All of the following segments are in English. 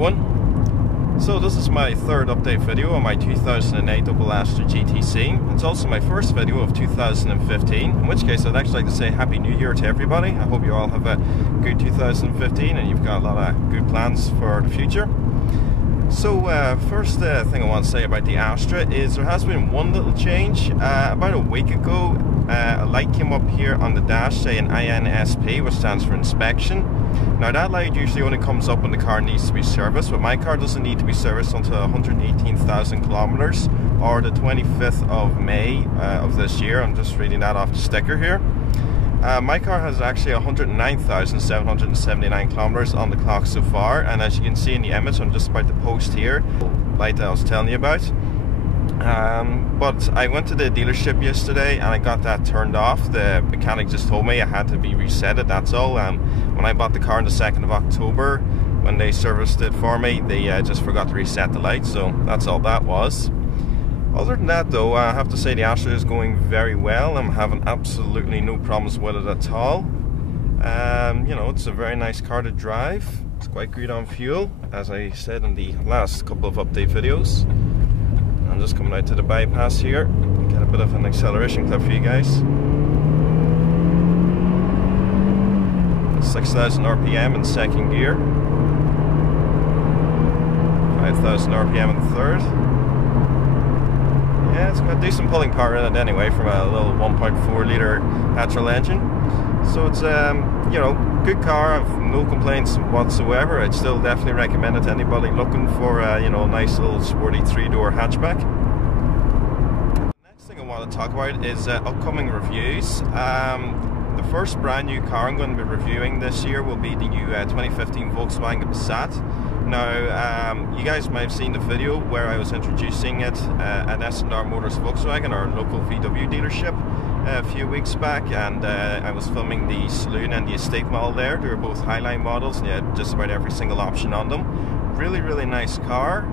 everyone. So this is my third update video on my 2008 Opel Astra GTC. It's also my first video of 2015, in which case I'd actually like to say Happy New Year to everybody. I hope you all have a good 2015 and you've got a lot of good plans for the future. So first thing I want to say about the Astra is there has been one little change. About a week ago a light came up here on the dash saying INSP, which stands for inspection. Now that light usually only comes up when the car needs to be serviced, but my car doesn't need to be serviced until 118,000 kilometers or the 25th of May of this year. I'm just reading that off the sticker here. My car has actually 109,779 kilometers on the clock so far, and as you can see in the image I'm just about to post here, the light that I was telling you about. But I went to the dealership yesterday and I got that turned off. The mechanic just told me I had to be reset it, that's all. When I bought the car on the 2nd of October, when they serviced it for me, they just forgot to reset the light, so that's all that was. Other than that though, I have to say the Astra is going very well. I'm having absolutely no problems with it at all. You know, it's a very nice car to drive. It's quite good on fuel, as I said in the last couple of update videos. I'm just coming out to the bypass here, get a bit of an acceleration clip for you guys. 6,000 RPM in second gear, 5,000 RPM in third. Yeah, it's got decent pulling power in it anyway from a little 1.4 litre petrol engine. So it's you know, good car. I have no complaints whatsoever. I'd still definitely recommend it to anybody looking for you know, a nice little sporty 3-door hatchback. The next thing I want to talk about is upcoming reviews. The first brand new car I'm going to be reviewing this year will be the new 2015 Volkswagen Passat. Now, you guys might have seen the video where I was introducing it at S&R Motors Volkswagen, our local VW dealership, a few weeks back, and I was filming the Saloon and the Estate model there. They were both Highline models, and you had just about every single option on them. Really, really nice car.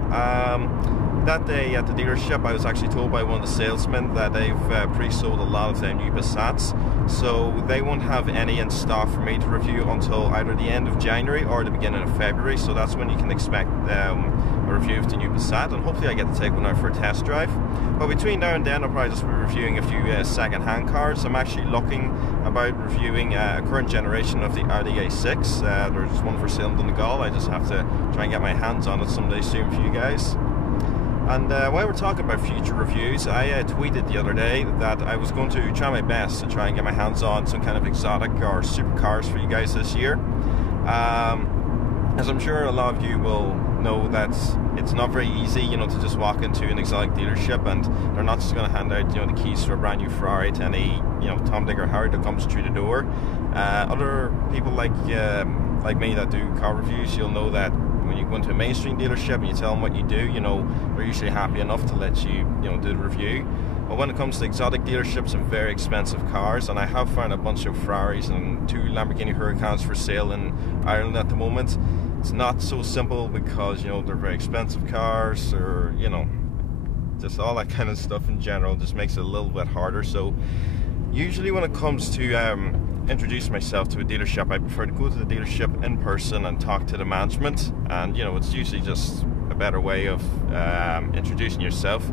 That day at the dealership I was actually told by one of the salesmen that they've pre-sold a lot of their new Passats, so they won't have any in stock for me to review until either the end of January or the beginning of February, so that's when you can expect a review of the new Passat, and hopefully I get to take one out for a test drive. But between now and then I'll probably just be reviewing a few second-hand cars. I'm actually looking about reviewing a current generation of the Audi A6. There's one for sale in Donegal. I just have to try and get my hands on it someday soon for you guys. And while we're talking about future reviews, I tweeted the other day that I was going to try my best to try and get my hands on some kind of exotic or supercars for you guys this year. As I'm sure a lot of you will know, that it's not very easy, you know, to just walk into an exotic dealership and they're not just going to hand out, you know, the keys for a brand new Ferrari to any, you know, Tom, Dick or Harry that comes through the door. Other people like me that do car reviews, you'll know that when you go into a mainstream dealership and you tell them what you do, you know, they're usually happy enough to let you, you know, do the review. But when it comes to exotic dealerships and very expensive cars, and I have found a bunch of Ferraris and 2 Lamborghini Huracans for sale in Ireland at the moment, it's not so simple because, you know, they're very expensive cars, or, you know, just all that kind of stuff in general just makes it a little bit harder. So usually when it comes to introduce myself to a dealership, I prefer to go to the dealership in person and talk to the management, and you know, it's usually just a better way of introducing yourself.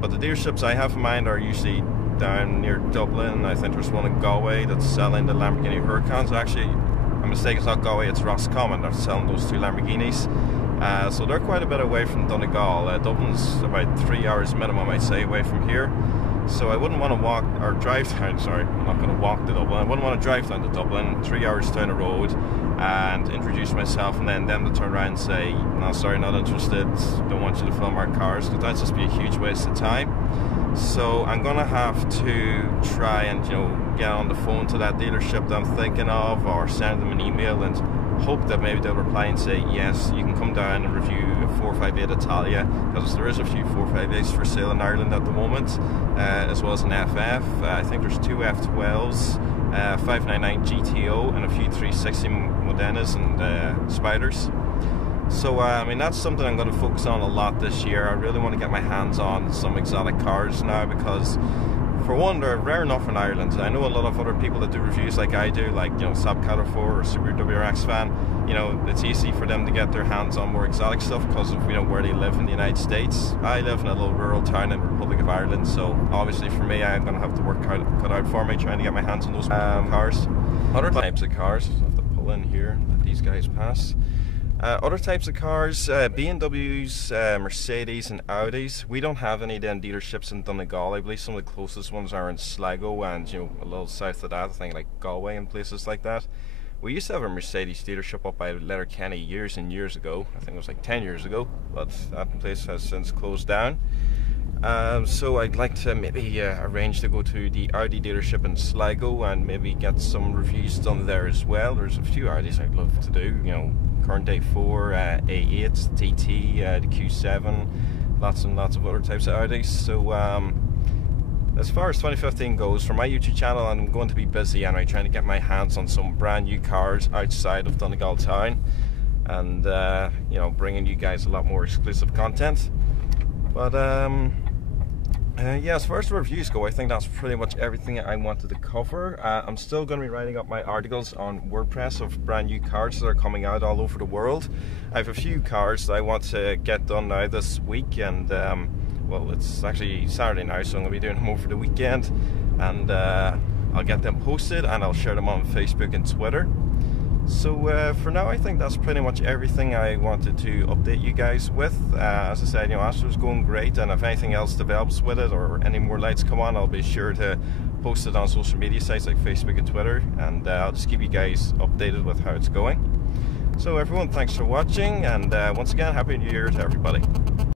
But the dealerships I have in mind are usually down near Dublin. I think there's one in Galway that's selling the Lamborghini Huracans. Actually, a mistake, it's not Galway, it's Roscommon that's selling those 2 Lamborghinis. So they're quite a bit away from Donegal. Dublin's about 3 hours minimum, I'd say, away from here. So I wouldn't want to walk or drive down, sorry, I'm not going to walk to Dublin. I wouldn't want to drive down to Dublin, 3 hours down the road, and introduce myself and then them to turn around and say, no, sorry, not interested, don't want you to film our cars, because that'd just be a huge waste of time. So I'm going to have to try and, you know, get on the phone to that dealership that I'm thinking of, or send them an email and hope that maybe they'll reply and say, yes, you can come down and review a 458 Italia, because there is a few 458s for sale in Ireland at the moment, as well as an FF. I think there's 2 F12s, 599 GTO, and a few 360 Modenas and Spiders. So I mean, that's something I'm going to focus on a lot this year. I really want to get my hands on some exotic cars now, because For one, they're rare enough in Ireland. I know a lot of other people that do reviews like I do, like, you know, Sab Catter 4 or Super WRX Fan. You know, it's easy for them to get their hands on more exotic stuff because of, you know, where they live in the United States. I live in a little rural town in the Republic of Ireland, so obviously for me, I'm going to have to work cut out for me trying to get my hands on those cars. Other types of cars, I have to pull in here, let these guys pass. Other types of cars, BMWs, Mercedes and Audis. We don't have any of them dealerships in Donegal. I believe some of the closest ones are in Sligo and, you know, a little south of that, I think like Galway and places like that. We used to have a Mercedes dealership up by Letterkenny years and years ago. I think it was like 10 years ago, but that place has since closed down. So I'd like to maybe arrange to go to the Audi dealership in Sligo and maybe get some reviews done there as well. There's a few Audis I'd love to do, you know, current A4, A8, TT, the Q7, lots and lots of other types of Audis. So as far as 2015 goes, for my YouTube channel, I'm going to be busy anyway trying to get my hands on some brand new cars outside of Donegal town, and you know, bringing you guys a lot more exclusive content. But yeah, as far as the reviews go, I think that's pretty much everything I wanted to cover. I'm still going to be writing up my articles on WordPress of brand new cars that are coming out all over the world. I have a few cars that I want to get done now this week, and well, it's actually Saturday now, so I'm going to be doing them over the weekend, and I'll get them posted and I'll share them on Facebook and Twitter. So for now, I think that's pretty much everything I wanted to update you guys with. As I said, you know, Astro's going great, and if anything else develops with it or any more lights come on, I'll be sure to post it on social media sites like Facebook and Twitter, and I'll just keep you guys updated with how it's going. So everyone, thanks for watching, and once again, Happy New Year to everybody.